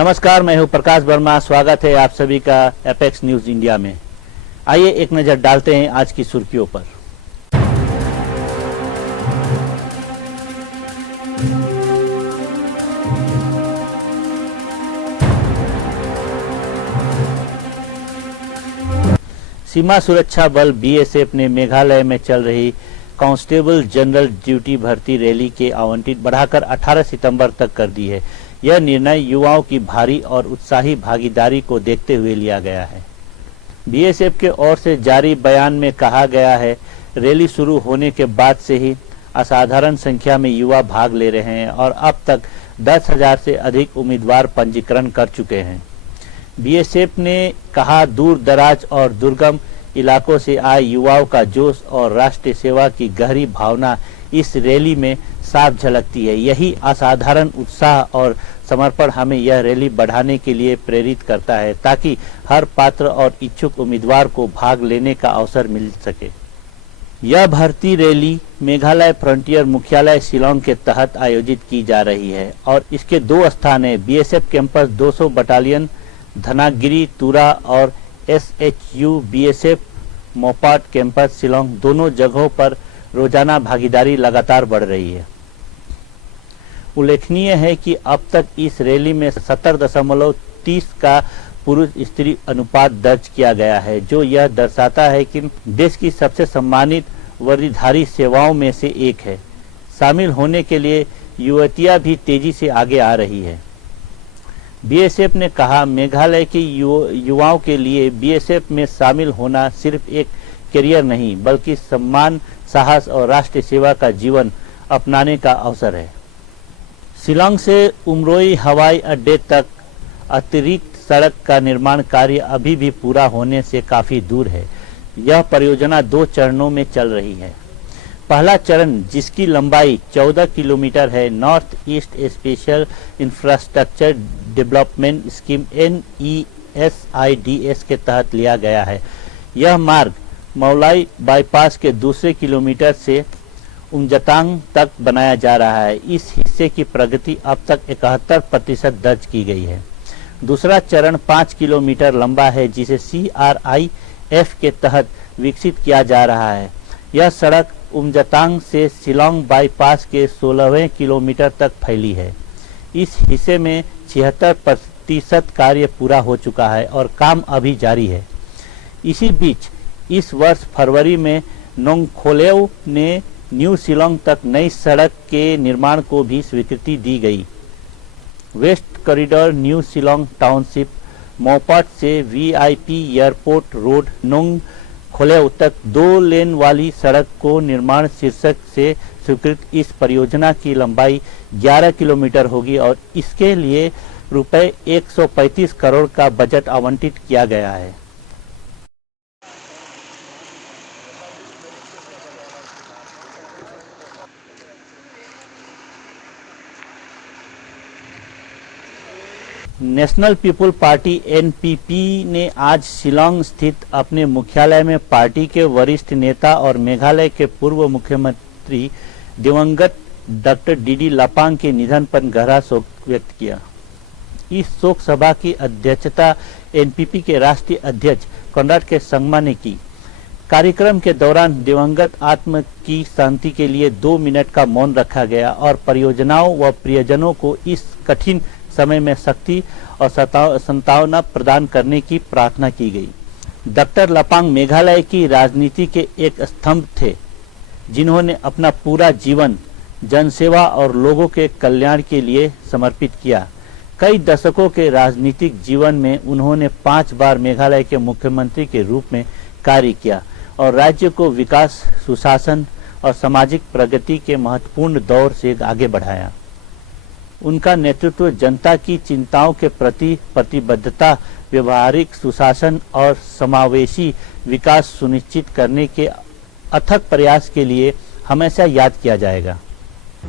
नमस्कार, मैं हूं प्रकाश वर्मा। स्वागत है आप सभी का एपेक्स न्यूज इंडिया में। आइए एक नजर डालते हैं आज की सुर्खियों पर। सीमा सुरक्षा बल बीएसएफ ने मेघालय में चल रही कांस्टेबल जनरल ड्यूटी भर्ती रैली के आवंटित बढ़ाकर 18 सितंबर तक कर दी है। यह निर्णय युवाओं की भारी और उत्साही भागीदारी को देखते हुए लिया गया है। बीएसएफ के ओर से जारी बयान में कहा गया है, रैली शुरू होने के बाद से ही असाधारण संख्या में युवा भाग ले रहे हैं और अब तक 10,000 से अधिक उम्मीदवार पंजीकरण कर चुके हैं। बीएसएफ ने कहा, दूर दराज और दुर्गम इलाकों से आए युवाओं का जोश और राष्ट्रीय सेवा की गहरी भावना इस रैली में साफ झलकती है। यही असाधारण उत्साह और समर्पण हमें यह रैली बढ़ाने के लिए प्रेरित करता है ताकि हर पात्र और इच्छुक उम्मीदवार को भाग लेने का अवसर मिल सके। यह भर्ती रैली मेघालय फ्रंटियर मुख्यालय शिलांग के तहत आयोजित की जा रही है और इसके 2 स्थान है, बीएसएफ कैंपस 200 बटालियन धनागिरी तुरा और एसएचयू बीएसएफ मोपाट कैंपस शिलांग। दोनों जगहों पर रोजाना भागीदारी लगातार बढ़ रही है। उल्लेखनीय है कि अब तक इस रैली में 70.30 का पुरुष स्त्री अनुपात दर्ज किया गया है, जो यह दर्शाता है कि देश की सबसे सम्मानित वर्दीधारी सेवाओं में से एक है। शामिल होने के लिए युवतियां भी तेजी से आगे आ रही है। बीएसएफ ने कहा, मेघालय के युवाओं के लिए बीएसएफ में शामिल होना सिर्फ एक करियर नहीं बल्कि सम्मान, साहस और राष्ट्रीय सेवा का जीवन अपनाने का अवसर है। शिलांग से उमरोई हवाई अड्डे तक अतिरिक्त सड़क का निर्माण कार्य अभी भी पूरा होने से काफी दूर है। यह परियोजना 2 चरणों में चल रही है। पहला चरण, जिसकी लंबाई 14 किलोमीटर है, north east special infrastructure development scheme NESIDS के तहत लिया गया है। यह मार्ग मौलाई बाईपास के दूसरे किलोमीटर से उमजतांग तक बनाया जा रहा है। इस हिस्से की प्रगति अब तक 71% दर्ज की गई है। दूसरा चरण 5 किलोमीटर लंबा है, जिसे CRIF के तहत विकसित किया जा रहा है। यह सड़क उमजतांग से शिलांग बाईपास के 16वें किलोमीटर तक फैली है। इस हिस्से में 76% कार्य पूरा हो चुका है और काम अभी जारी है। इसी बीच इस वर्ष फरवरी में नोंगखोलेव ने न्यू शिलांग तक नई सड़क के निर्माण को भी स्वीकृति दी गई। West corridor new Shillong township Mawpat से VIP एयरपोर्ट रोड नोंगखोलेव तक 2 लेन वाली सड़क को निर्माण शीर्षक से स्वीकृत इस परियोजना की लंबाई 11 किलोमीटर होगी और इसके लिए रुपए 135 करोड़ का बजट आवंटित किया गया है। नेशनल पीपुल पार्टी NPP ने आज शिलांग स्थित अपने मुख्यालय में पार्टी के वरिष्ठ नेता और मेघालय के पूर्व मुख्यमंत्री दिवंगत डॉक्टर DD लापांग के निधन पर गहरा शोक व्यक्त किया। इस शोक सभा की अध्यक्षता NPP के राष्ट्रीय अध्यक्ष कॉनराड के संगमा ने की। कार्यक्रम के दौरान दिवंगत आत्मा की शांति के लिए 2 मिनट का मौन रखा गया और परियोजनाओं व प्रियजनों को इस कठिन समय में शक्ति और सांत्वना प्रदान करने की प्रार्थना की गई। डॉक्टर लापांग मेघालय की राजनीति के एक स्तंभ थे, जिन्होंने अपना पूरा जीवन जनसेवा और लोगों के कल्याण के लिए समर्पित किया। कई दशकों के राजनीतिक जीवन में उन्होंने 5 बार मेघालय के मुख्यमंत्री के रूप में कार्य किया और राज्य को विकास, सुशासन और सामाजिक प्रगति के महत्वपूर्ण दौर से आगे बढ़ाया। उनका नेतृत्व जनता की चिंताओं के प्रति प्रतिबद्धता, व्यवहारिक सुशासन और समावेशी विकास सुनिश्चित करने के अथक प्रयास के लिए हमेशा याद किया जाएगा।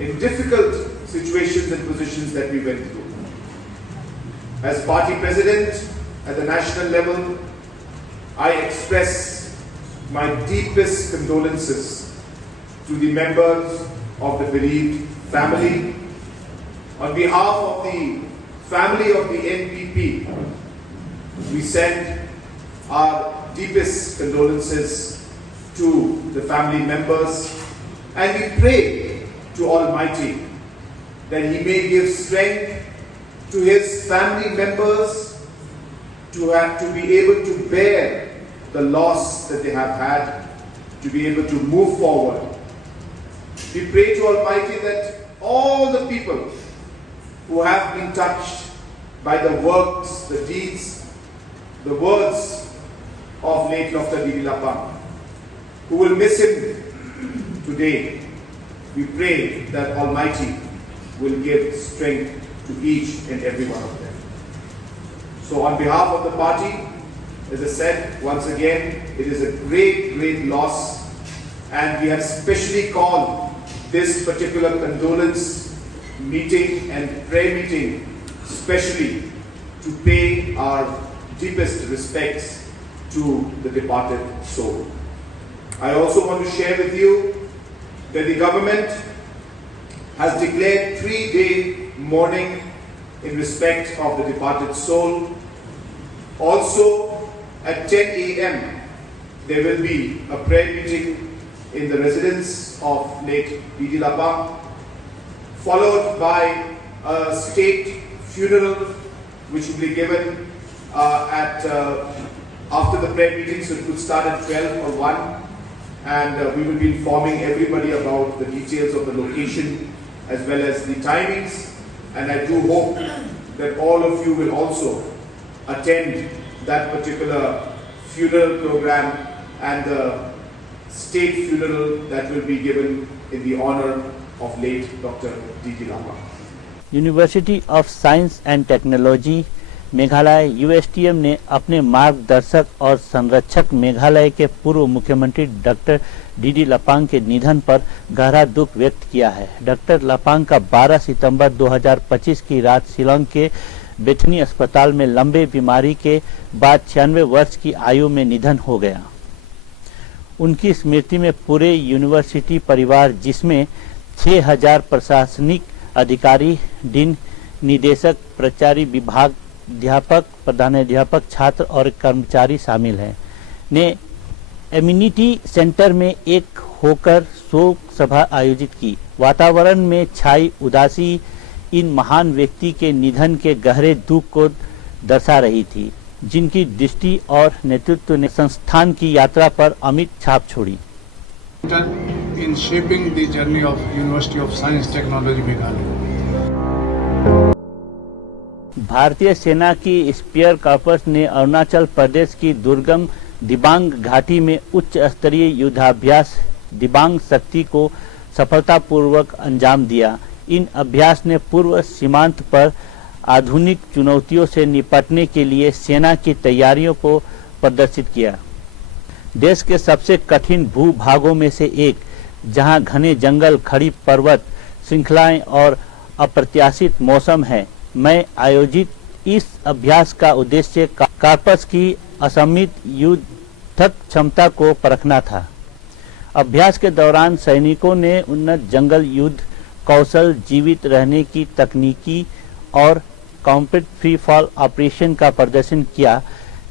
In difficult situations and positions that we went through. As party president at the national level, I express my deepest condolences to the members of the bereaved family. On behalf of the family of the NPP, we send our deepest condolences to the family members, and we pray to Almighty that He may give strength to His family members to be able to bear the loss that they have had, to be able to move forward. We pray to Almighty that all the people who have been touched by the works, the deeds, the words of late Dr. Didi Lapang, who will miss him today, we pray that Almighty will give strength to each and every one of them. So on behalf of the party, as I said, once again, it is a great, great loss, and we have specially called this particular condolence meeting and prayer meeting specially to pay our deepest respects to the departed soul. I also want to share with you that the government has declared 3-day mourning in respect of the departed soul. Also, at 10 a.m., there will be a prayer meeting in the residence of late Didi Lapang, followed by a state funeral which will be given after the prayer meeting, so it will start at 12 or 1, and we will be informing everybody about the details of the location as well as the timings, and I do hope that all of you will also attend that particular funeral program and the state funeral that will be given in the honor of late Dr. Didi Lapang. University of science and technology Meghalaya USTM ने अपने मार्गदर्शक और संरक्षक मेघालय के पूर्व मुख्यमंत्री doctor DD Lapang के निधन पर गहरा दुख व्यक्त किया है। डॉक्टर लपांग का 12 सितंबर 2025 की रात शिलांग के बेथनी अस्पताल में लंबे बीमारी के बाद 96 वर्ष की आयु में निधन हो गया। उनकी स्मृति में पूरे यूनिवर्सिटी परिवार, जिसमें 6000 प्रशासनिक अधिकारी, डीन, निदेशक, प्राचार्य, विभाग अध्यापक, प्रधानाध्यापक, छात्र और कर्मचारी शामिल हैं, ने एम्यूनिटी सेंटर में एक होकर शोक सभा आयोजित की। वातावरण में छाई उदासी इन महान व्यक्ति के निधन के गहरे दुख को दर्शा रही थी, जिनकी दृष्टि और नेतृत्व ने संस्थान की यात्रा पर अमिट छाप छोड़ी। In shaping the journey of University of Science Technology Meghalaya. भारतीय सेना की स्पीयर कॉर्प्स ने अरुणाचल प्रदेश की दुर्गम दिबांग घाटी में उच्च स्तरीय युद्धाभ्यास दिबांग शक्ति को सफलतापूर्वक अंजाम दिया। इन अभ्यास ने पूर्व सीमांत पर आधुनिक चुनौतियों से निपटने के लिए सेना की तैयारियों को प्रदर्शित किया। देश के सबसे कठिन भूभागों में से एक, जहां घने जंगल, खड़ी पर्वत श्रृंखलाएं और अप्रत्याशित मौसम है, में आयोजित इस अभ्यास का उद्देश्य कॉर्प्स की असीमित युद्धक क्षमता को परखना था। अभ्यास के दौरान सैनिकों ने उन्नत जंगल युद्ध कौशल, जीवित रहने की तकनीकी और कॉम्बैट फ्री फॉल ऑपरेशन का प्रदर्शन किया,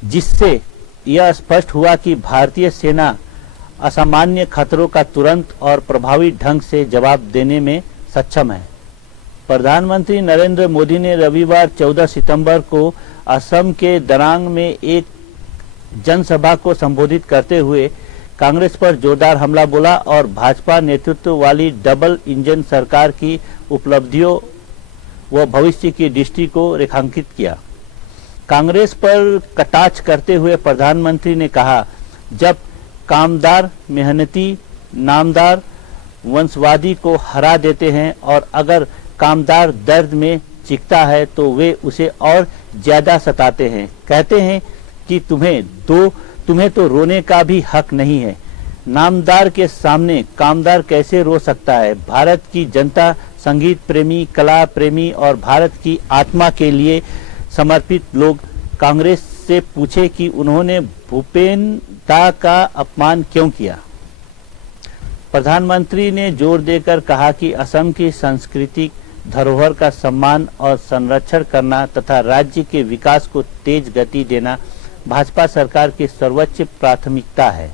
जिससे यह स्पष्ट हुआ कि भारतीय सेना असामान्य खतरों का तुरंत और प्रभावी ढंग से जवाब देने में सक्षम है। प्रधानमंत्री नरेंद्र मोदी ने रविवार 14 सितंबर को असम के दरांग में एक जनसभा को संबोधित करते हुए कांग्रेस पर जोरदार हमला बोला और भाजपा नेतृत्व वाली डबल इंजन सरकार की उपलब्धियों व भविष्य की दृष्टि को रेखांकित किया। कांग्रेस पर कटाक्ष करते हुए प्रधानमंत्री ने कहा, जब कामदार मेहनती, नामदार वंशवादी को हरा देते हैं और अगर कामदार दर्द में चीखता है तो वे उसे और ज्यादा सताते हैं। कहते हैं कि तुम्हें तो रोने का भी हक नहीं है। नामदार के सामने कामदार कैसे रो सकता है? भारत की जनता, संगीत प्रेमी, कला प्रेमी और भारत की आत्मा के लिए समर्पित लोग कांग्रेस से पूछे कि उन्होंने भूपेन्द्रता का अपमान क्यों किया। प्रधानमंत्री ने जोर देकर कहा कि असम की सांस्कृतिक धरोहर का सम्मान और संरक्षण करना तथा राज्य के विकास को तेज गति देना भाजपा सरकार की सर्वोच्च प्राथमिकता है।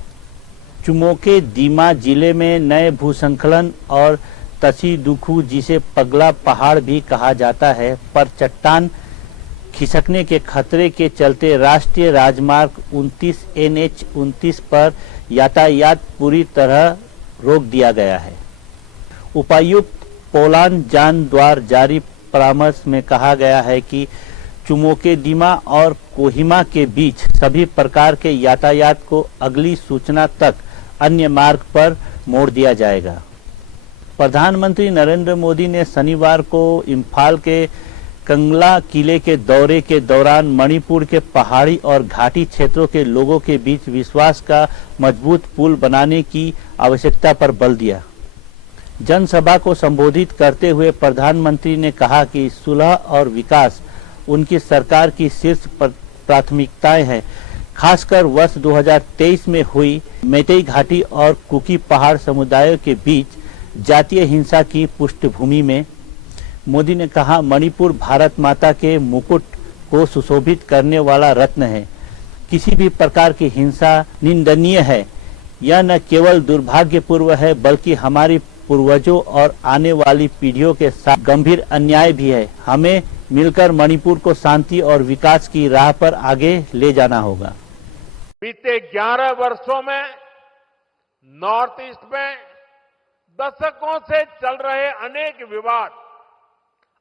चुमोके दीमा जिले में नए भूसंकलन और तसी दुखू, जिसे पगला पहाड़ भी कहा जाता है, पर चट्टान खिसकने के खतरे के चलते राष्ट्रीय राजमार्ग 29 NH 29 पर यातायात पूरी तरह रोक दिया गया है। उपायुक्त पोलान जान द्वारा जारी परामर्श में कहा गया है कि चुमोके दीमा और कोहिमा के बीच सभी प्रकार के यातायात को अगली सूचना तक अन्य मार्ग पर मोड़ दिया जाएगा। प्रधानमंत्री नरेंद्र मोदी ने शनिवार को इम्फाल के कंगला किले के दौरे के दौरान मणिपुर के पहाड़ी और घाटी क्षेत्रों के लोगों के बीच विश्वास का मजबूत पुल बनाने की आवश्यकता पर बल दिया। जनसभा को संबोधित करते हुए प्रधानमंत्री ने कहा कि सुलह और विकास उनकी सरकार की शीर्ष प्राथमिकताएं हैं। खासकर वर्ष 2023 में हुई मैतेई घाटी और कुकी पहाड़ समुदायों के बीच जातीय हिंसा की पृष्ठभूमि में मोदी ने कहा, मणिपुर भारत माता के मुकुट को सुशोभित करने वाला रत्न है। किसी भी प्रकार की हिंसा निंदनीय है। यह न केवल दुर्भाग्यपूर्ण है बल्कि हमारी पूर्वजों और आने वाली पीढ़ियों के साथ गंभीर अन्याय भी है। हमें मिलकर मणिपुर को शांति और विकास की राह पर आगे ले जाना होगा। बीते 11 वर्षों में नॉर्थ ईस्ट में दशकों से चल रहे अनेक विवाद,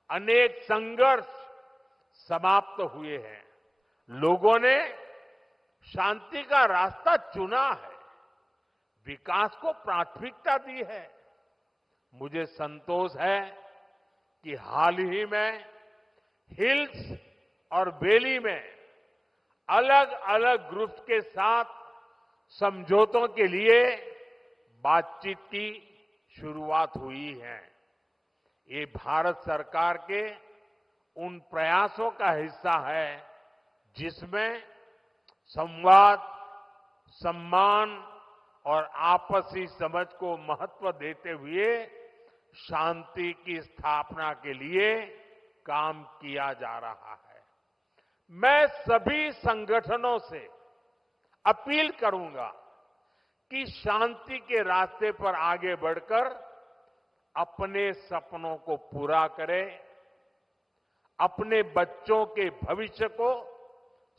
अनेक संघर्ष समाप्त हुए हैं। लोगों ने शांति का रास्ता चुना है, विकास को प्राथमिकता दी है। मुझे संतोष है कि हाल ही में हिल्स और वैली में अलग अलग ग्रुप्स के साथ समझौतों के लिए बातचीत की शुरुआत हुई है। ये भारत सरकार के उन प्रयासों का हिस्सा है जिसमें संवाद, सम्मान और आपसी समझ को महत्व देते हुए शांति की स्थापना के लिए काम किया जा रहा है। मैं सभी संगठनों से अपील करूंगा कि शांति के रास्ते पर आगे बढ़कर अपने सपनों को पूरा करें, अपने बच्चों के भविष्य को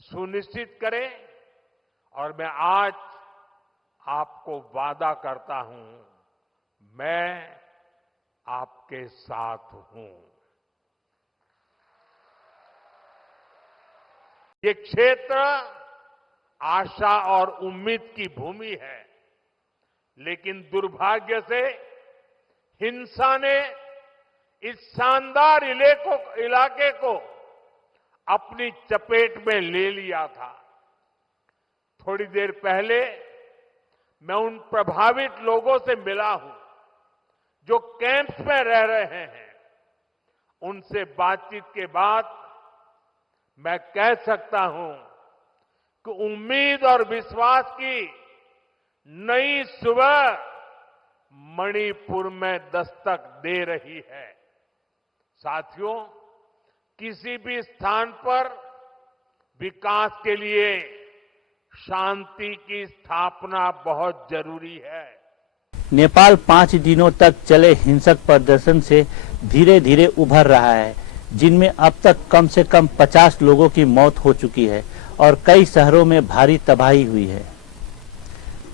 सुनिश्चित करें। और मैं आज आपको वादा करता हूं, मैं आपके साथ हूं। ये क्षेत्र आशा और उम्मीद की भूमि है, लेकिन दुर्भाग्य से हिंसा ने इस शानदार इलाके को अपनी चपेट में ले लिया था। थोड़ी देर पहले मैं उन प्रभावित लोगों से मिला हूं जो कैंप्स में रह रहे हैं। उनसे बातचीत के बाद मैं कह सकता हूं कि उम्मीद और विश्वास की नई सुबह मणिपुर में दस्तक दे रही है। साथियों, किसी भी स्थान पर विकास के लिए शांति की स्थापना बहुत जरूरी है। नेपाल 5 दिनों तक चले हिंसक प्रदर्शन से धीरे धीरे उभर रहा है, जिनमें अब तक कम से कम 50 लोगों की मौत हो चुकी है और कई शहरों में भारी तबाही हुई है।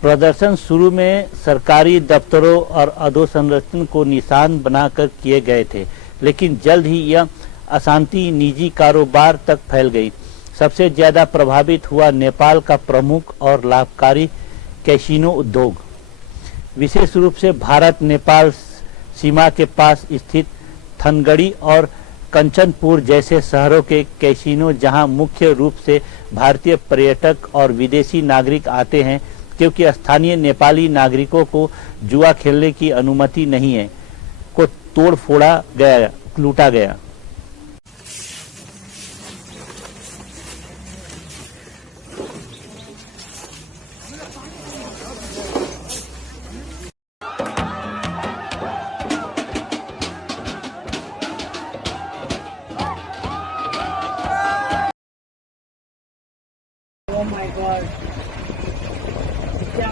प्रदर्शन शुरू में सरकारी दफ्तरों और अधोसंरचना को निशान बनाकर किए गए थे, लेकिन जल्द ही यह अशांति निजी कारोबार तक फैल गई। सबसे ज्यादा प्रभावित हुआ नेपाल का प्रमुख और लाभकारी कैसीनो उद्योग। विशेष रूप से भारत नेपाल सीमा के पास स्थित थनगढ़ी और कंचनपुर जैसे शहरों के कैसीनो, जहां मुख्य रूप से भारतीय पर्यटक और विदेशी नागरिक आते हैं, क्योंकि स्थानीय नेपाली नागरिकों को जुआ खेलने की अनुमति नहीं है, को तोड़ फोड़ा गया, लूटा गया।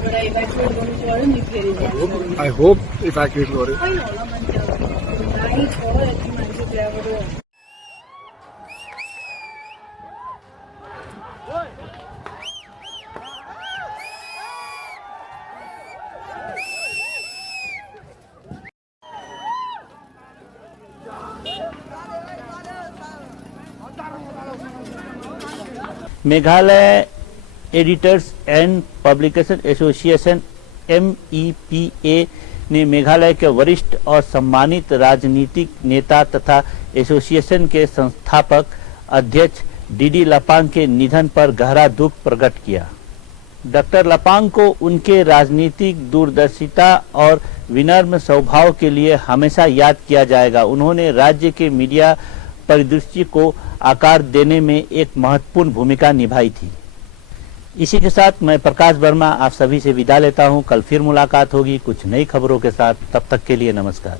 I hope evacuate Lori. Meghalaya editors and publication association MEPA ने मेघालय के वरिष्ठ और सम्मानित राजनीतिक नेता तथा एसोसिएशन के संस्थापक अध्यक्ष डीडी लपांग के निधन पर गहरा दुख प्रकट किया। डॉक्टर लपांग को उनके राजनीतिक दूरदर्शिता और विनम्र स्वभाव के लिए हमेशा याद किया जाएगा। उन्होंने राज्य के मीडिया परिदृश्य को आकार देने में एक महत्वपूर्ण भूमिका निभाई थी। इसी के साथ मैं प्रकाश वर्मा आप सभी से विदा लेता हूं। कल फिर मुलाकात होगी कुछ नई खबरों के साथ। तब तक के लिए नमस्कार।